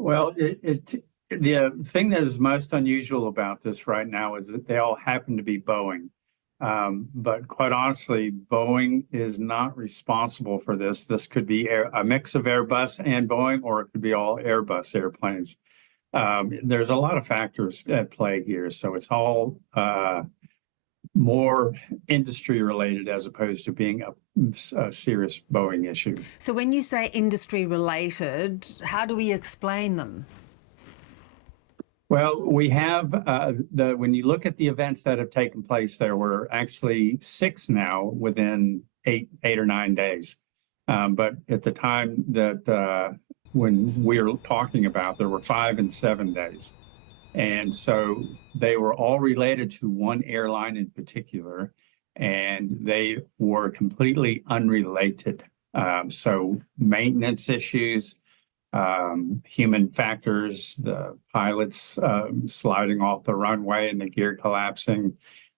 Well, the thing that is most unusual about this right now is that they all happen to be Boeing. But quite honestly, Boeing is not responsible for this. This could be a mix of Airbus and Boeing, or it could be all Airbus airplanes. There's a lot of factors at play here, so it's all more industry related as opposed to being a serious Boeing issue. So when you say industry related, how do we explain them? Well, we have when you look at the events that have taken place, there were actually 6 now within 8 or 9 days. But at the time that when we were talking about, there were 5 and 7 days. And so they were all related to one airline in particular, and they were completely unrelated. So maintenance issues, human factors, the pilots sliding off the runway and the gear collapsing.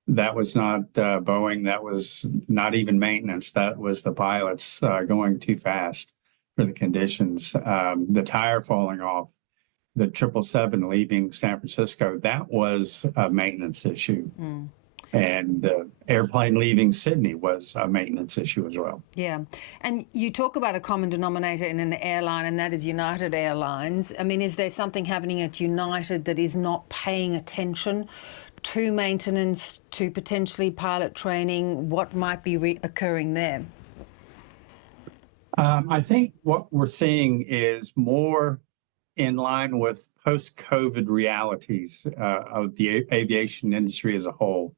That was not Boeing. That was not even maintenance. That was the pilots going too fast for the conditions. The tire falling off, the 777 leaving San Francisco, that was a maintenance issue. And the airplane leaving Sydney was a maintenance issue as well. Yeah. And you talk about a common denominator in an airline, and that is United Airlines. I mean, is there something happening at United that is not paying attention to maintenance, to potentially pilot training? What might be occurring there? I think what we're seeing is more in line with post-COVID realities of the aviation industry as a whole.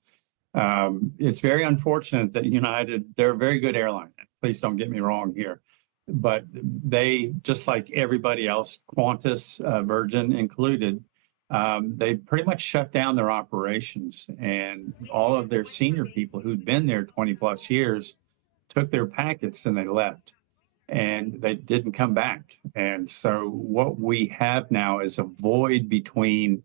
It's very unfortunate that United, they're a very good airline. Please don't get me wrong here. But they, just like everybody else, Qantas, Virgin included, they pretty much shut down their operations. And all of their senior people who'd been there 20 plus years took their packets and they left. And they didn't come back. And so what we have now is a void between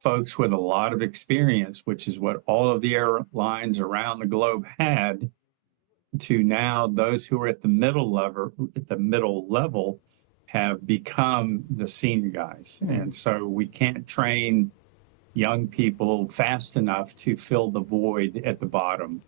folks with a lot of experience, which is what all of the airlines around the globe had, to now those who are at the middle level have become the senior guys. And so we can't train young people fast enough to fill the void at the bottom.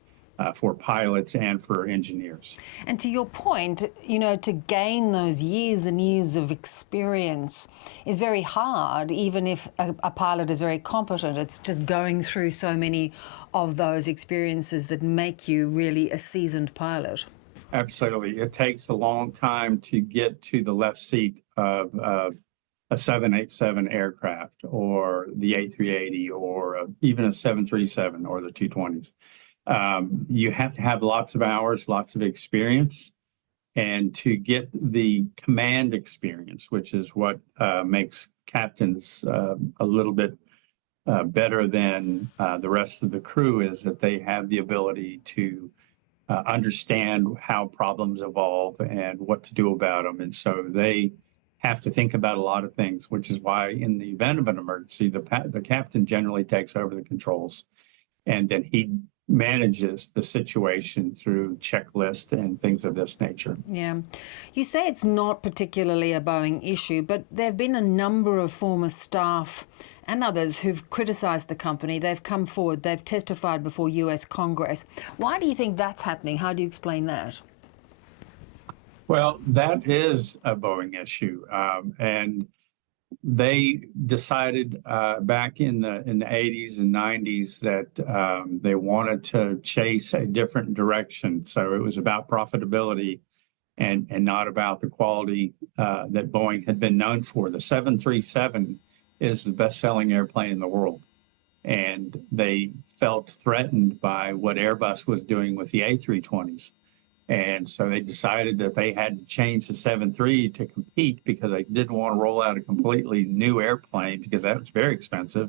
For pilots and for engineers. And to your point, you know, to gain those years and years of experience is very hard, even if a pilot is very competent. It's just going through so many of those experiences that make you really a seasoned pilot. Absolutely. It takes a long time to get to the left seat of a 787 aircraft or the A380 or even a 737 or the 220s. You have to have lots of hours, lots of experience, and to get the command experience, which is what makes captains a little bit better than the rest of the crew, is that they have the ability to understand how problems evolve and what to do about them. And so they have to think about a lot of things, which is why in the event of an emergency, the captain generally takes over the controls, and then he manages the situation through checklist and things of this nature. Yeah. You say it's not particularly a Boeing issue, but there have been a number of former staff and others who've criticised the company. They've come forward, they've testified before US Congress. Why do you think that's happening? How do you explain that? Well, that is a Boeing issue. And they decided back in the 80s and 90s that they wanted to chase a different direction. So it was about profitability and not about the quality that Boeing had been known for. The 737 is the best-selling airplane in the world. And they felt threatened by what Airbus was doing with the A320s. And so they decided that they had to change the 737 to compete, because they didn't want to roll out a completely new airplane because that was very expensive.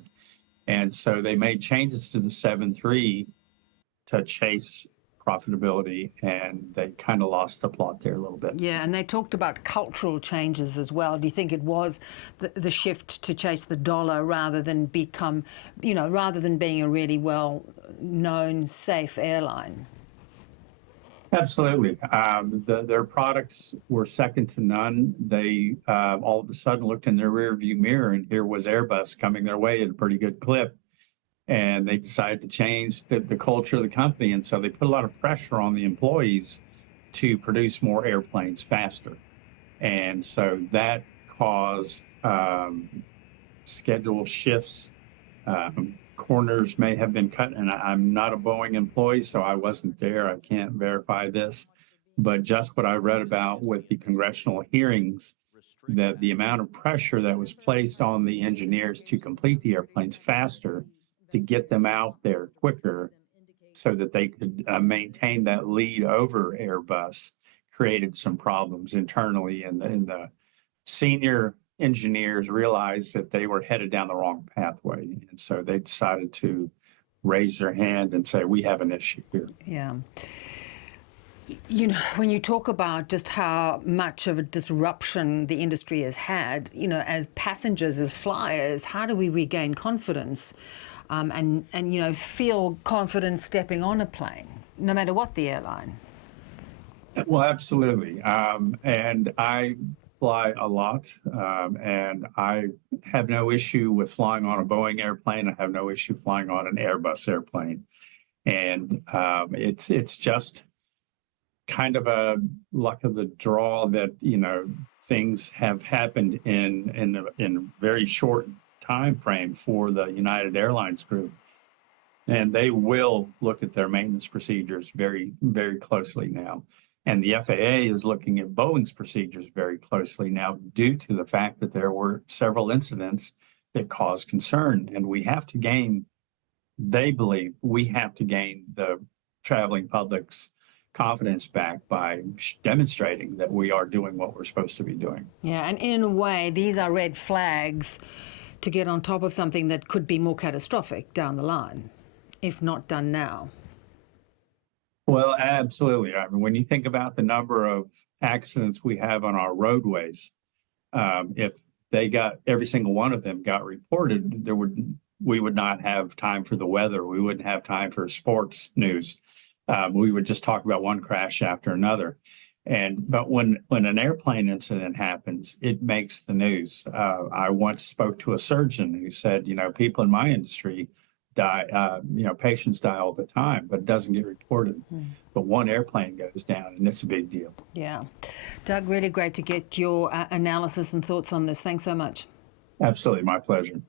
And so they made changes to the 737 to chase profitability, and they kind of lost the plot there a little bit. Yeah, and they talked about cultural changes as well. Do you think it was the shift to chase the dollar rather than become, you know, rather than being a really well-known, safe airline? Absolutely. Their products were second to none. They all of a sudden looked in their rearview mirror, and here was Airbus coming their way at a pretty good clip. And they decided to change the culture of the company. And so they put a lot of pressure on the employees to produce more airplanes faster. And so that caused schedule shifts. Corners may have been cut, and I'm not a Boeing employee, so I wasn't there. I can't verify this. But just what I read about with the congressional hearings, that the amount of pressure that was placed on the engineers to complete the airplanes faster, to get them out there quicker so that they could maintain that lead over Airbus, created some problems internally. And the senior engineers realized that they were headed down the wrong pathway. And so they decided to raise their hand and say, we have an issue here. Yeah. You know, when you talk about just how much of a disruption the industry has had, you know, as passengers, as flyers, how do we regain confidence and you know, feel confident stepping on a plane, no matter what the airline? Well, absolutely. And I fly a lot, and I have no issue with flying on a Boeing airplane. I have no issue flying on an Airbus airplane. And it's just kind of a luck of the draw that, you know, things have happened in a very short time frame for the United Airlines group. And they will look at their maintenance procedures very, very closely now. And the FAA is looking at Boeing's procedures very closely now due to the fact that there were several incidents that caused concern. And we have to gain, they believe, we have to gain the traveling public's confidence back by demonstrating that we are doing what we're supposed to be doing. Yeah, and in a way, these are red flags to get on top of something that could be more catastrophic down the line, if not done now. Well, absolutely. I mean, when you think about the number of accidents we have on our roadways, if they got every single one of them got reported, we would not have time for the weather. We wouldn't have time for sports news. We would just talk about one crash after another. But when an airplane incident happens, it makes the news. I once spoke to a surgeon who said, you know, people in my industry die, you know, patients die all the time, but it doesn't get reported. But one airplane goes down, and it's a big deal. Yeah. Doug, really great to get your analysis and thoughts on this. Thanks so much. Absolutely. My pleasure.